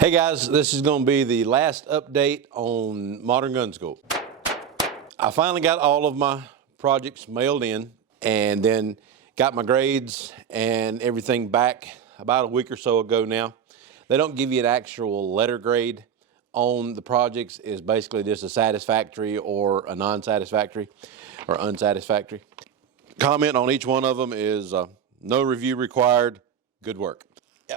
Hey guys, this is going to be the last update on Modern Gun School. I finally got all of my projects mailed in and then got my grades and everything back about a week or so ago now. They don't give you an actual letter grade on the projects. It's basically just a satisfactory or a non-satisfactory or unsatisfactory. Comment on each one of them is no review required, good work.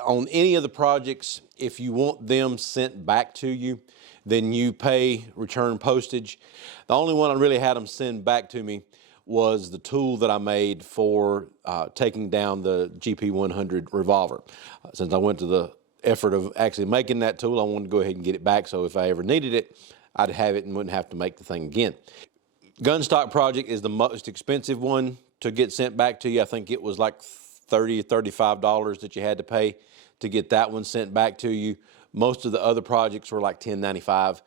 On any of the projects, if you want them sent back to you, then you pay return postage. The only one I really had them send back to me was the tool that I made for taking down the GP100 revolver. Since I went to the effort of actually making that tool, I wanted to go ahead and get it back, so if I ever needed it, I'd have it and wouldn't have to make the thing again. Gun stock project is the most expensive one to get sent back to you. I think it was like $30 or $35 that you had to pay to get that one sent back to you. Most of the other projects were like $10.95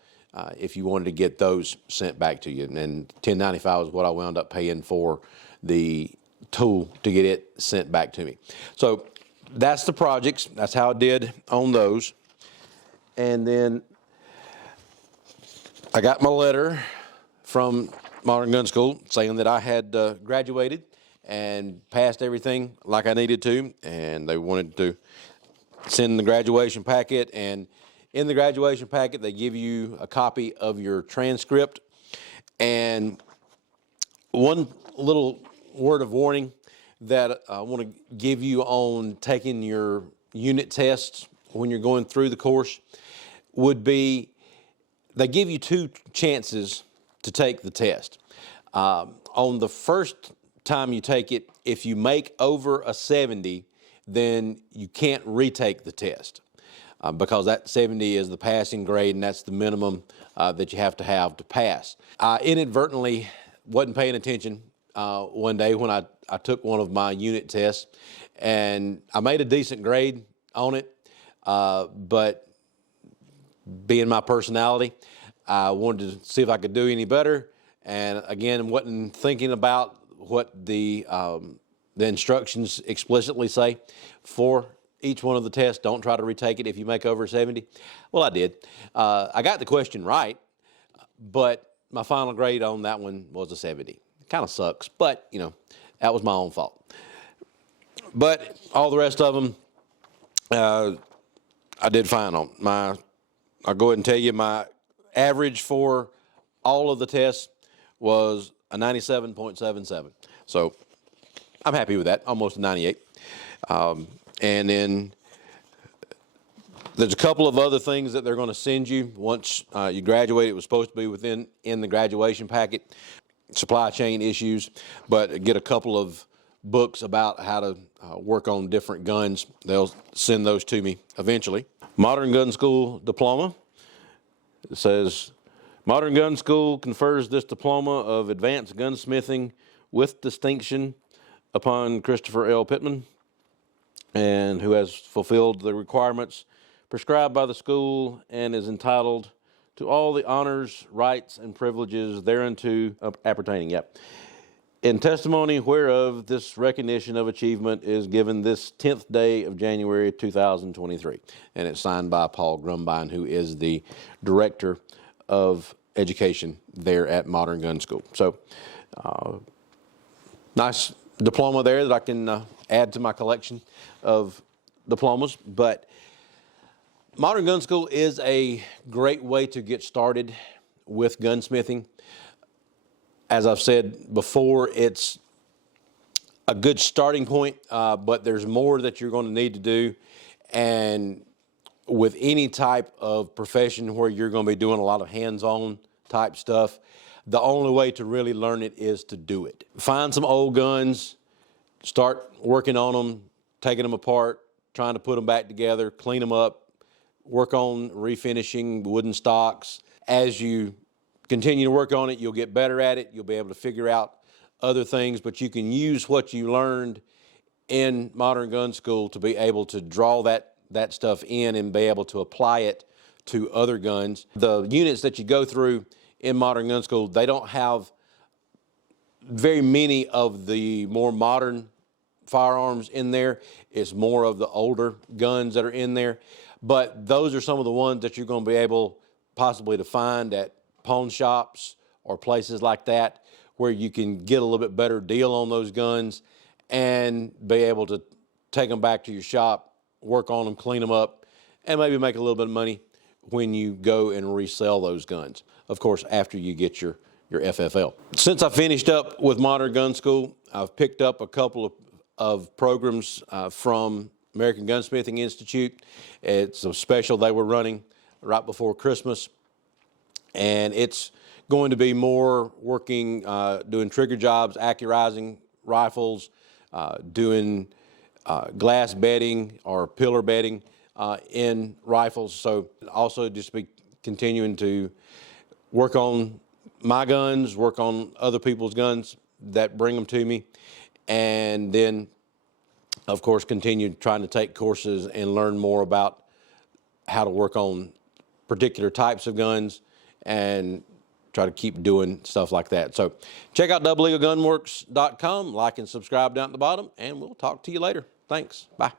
if you wanted to get those sent back to you. And $10.95 is what I wound up paying for the tool to get it sent back to me. So that's the projects. That's how I did on those. And then I got my letter from Modern Gun School saying that I had graduated and passed everything like I needed to, and they wanted to send the graduation packet. And in the graduation packet, they give you a copy of your transcript. And one little word of warning that I want to give you on taking your unit tests when you're going through the course would be they give you two chances to take the test. On the first time you take it, if you make over a 70, then you can't retake the test because that 70 is the passing grade and that's the minimum that you have to pass. I inadvertently wasn't paying attention one day when I took one of my unit tests, and I made a decent grade on it, but being my personality, I wanted to see if I could do any better, and again, wasn't thinking about what the instructions explicitly say for each one of the tests. Don't try to retake it if you make over 70. Well, I did. I got the question right, but my final grade on that one was a 70. It kind of sucks, but you know, that was my own fault. But all the rest of them, I did fine on. I'll go ahead and tell you my average for all of the tests was a 97.77. So I'm happy with that, almost a 98. And then there's a couple of other things that they're going to send you once you graduate. It was supposed to be in the graduation packet, supply chain issues, but get a couple of books about how to work on different guns. They'll send those to me eventually. Modern Gun School diploma. It says, Modern Gun School confers this diploma of advanced gunsmithing with distinction upon Christopher L. Pittman, and who has fulfilled the requirements prescribed by the school and is entitled to all the honors, rights, and privileges thereunto appertaining. Yep. In testimony whereof this recognition of achievement is given this 10th day of January 2023. And it's signed by Paul Grumbine, who is the director of education there at Modern Gun School. So nice diploma there that I can add to my collection of diplomas. But Modern Gun School is a great way to get started with gunsmithing. As I've said before, it's a good starting point, but there's more that you're going to need to do. And with any type of profession where you're going to be doing a lot of hands-on type stuff, the only way to really learn it is to do it. Find some old guns, start working on them, taking them apart, trying to put them back together, clean them up, work on refinishing wooden stocks. As you continue to work on it, you'll get better at it. You'll be able to figure out other things, but you can use what you learned in Modern Gun School to be able to draw that stuff in and be able to apply it to other guns. The units that you go through in Modern Gun School, they don't have very many of the more modern firearms in there. It's more of the older guns that are in there. But those are some of the ones that you're going to be able possibly to find at pawn shops or places like that, where you can get a little bit better deal on those guns and be able to take them back to your shop, work on them, clean them up, and maybe make a little bit of money when you go and resell those guns. Of course, after you get your FFL. Since I finished up with Modern Gun School, I've picked up a couple of programs from American Gunsmithing Institute. It's a special they were running right before Christmas, and it's going to be more working, doing trigger jobs, accurizing rifles, doing glass bedding or pillar bedding in rifles. So also just be continuing to work on my guns, work on other people's guns that bring them to me, and then of course continue trying to take courses and learn more about how to work on particular types of guns and try to keep doing stuff like that. So check out doublelegalgunworks.com, like and subscribe down at the bottom, and we'll talk to you later. Thanks. Bye.